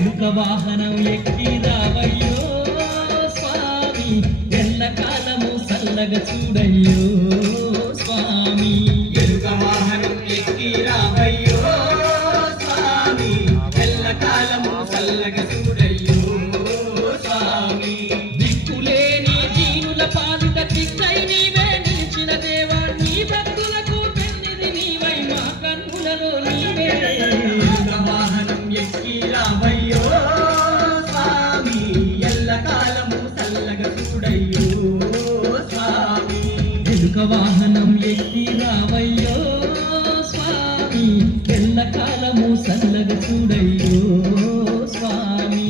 ఎలుక వాహనం ఎక్కి రావయ్యో స్వామి ఎల్లకాలము చల్లగా చూడయ్యో స్వామి. ఎలుక వాహనం ఎక్కి రావయ్యో స్వామి. ఎల్లకాలము సల్లగ చూడయ్యో స్వామి.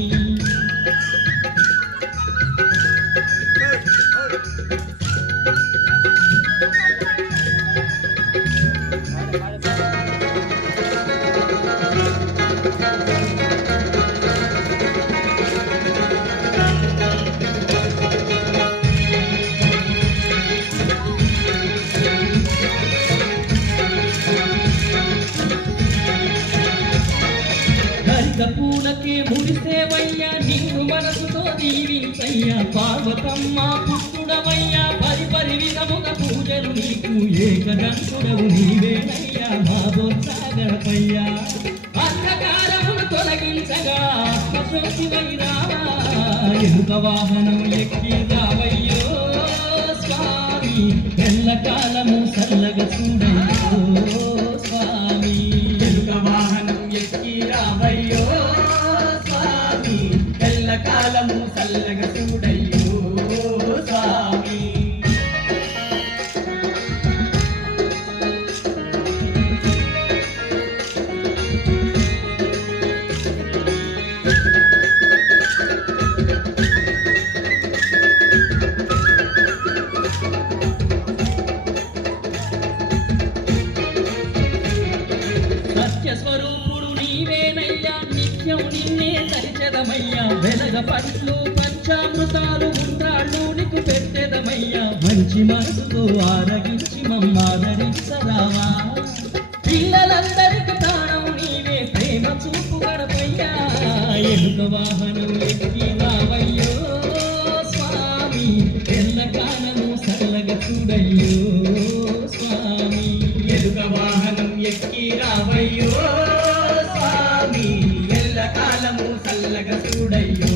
Thank హరిత పూలకే ముడిసేవయ్యా నిన్ను మనసుతో దీవించయ్యా. పార్వతమ్మ పుట్టుడవయ్యా పరి పరి విధముగా పూజలు నీకు ఏకదంతుడవు నీవేనయ్యా. బాబో సాగరపయ్యా అంధకారమును తొలగించగా ఆత్మజ్యోతివై రావా ఎలుక వాహనం ఎక్కి రావయ్యో స్వామి ఎల్లకాలము చల్లగా చూడయ్యో నిత్యం నిన్నే సరిచెదమయ్యా. వెలగ పండ్లు పంచామృతాలు ఉండ్రాళ్ళు నీకు పెట్టెదమయ్యా. మంచి మనసుతో ఆరగించి మమ్మాదరించరావా పిల్లలందరికి ప్రాణం నీవే ప్రేమ చూపు గడపయ్యా ఎలుక వాహనం ఎక్కి రావయ్యో స్వామి ఎల్లకాలము చల్లగా చూడయ్యో. చల్లగా చూడయ్యో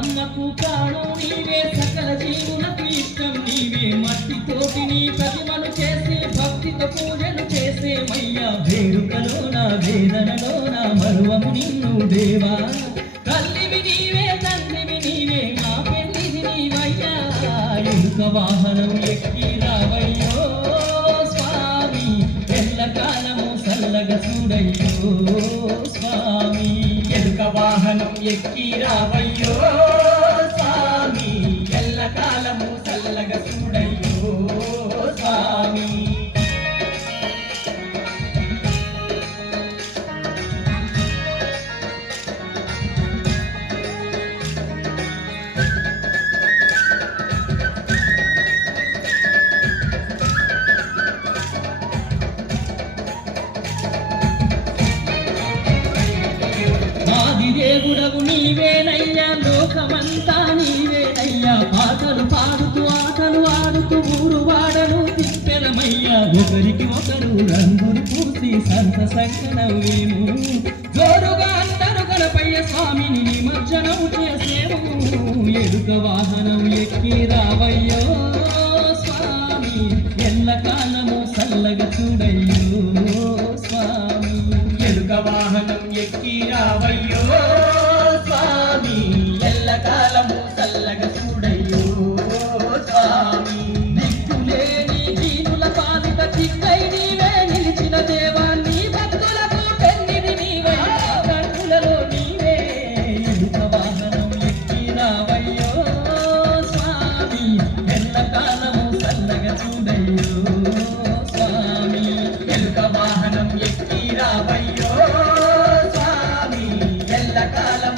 స్వామి కాడు నీవే సకల జీవులకు ఇష్టం నీవే. మట్టితోటి నీ ప్రతిమలు చేసే భక్తితో పూజలు చేసే మయ్యా. వేరుకలో నా వేదనలో నా మరువము నిన్ను దేవా. తల్లివి నీవే తండ్రివి నీవే మా పెళ్ళిది నీవయ్యా. ఎలుక వాహనం ఎక్కి రావయ్యో స్వామి. ఎల్లకాలము చల్లగా చూడయ్యో స్వామి. ఎలుక వాహనం ఎక్కి రావయ్యో దేవుడవు నీవేనయ్యా లోకమంతా నీవేనయ్యా. పాటలు పాడుతూ ఆటలు ఆడుతూ ఊరు వాడను తిప్పెనమయ్యా. ఒకరికి ఒకరు రంగులు పూసి సంత సంకనవేము జోరుగా అందరు గణపయ్య స్వామిని నిమజ్జనం చేసేము ఎరుక వాహనం ఎక్కి రావయ్యో స్వామి ఎల్లకాలము చల్లగా చూడయ్యో స్వామి. ఎరుక వాహనం ఎక్కి రావయ్యో ఎల్లకాలము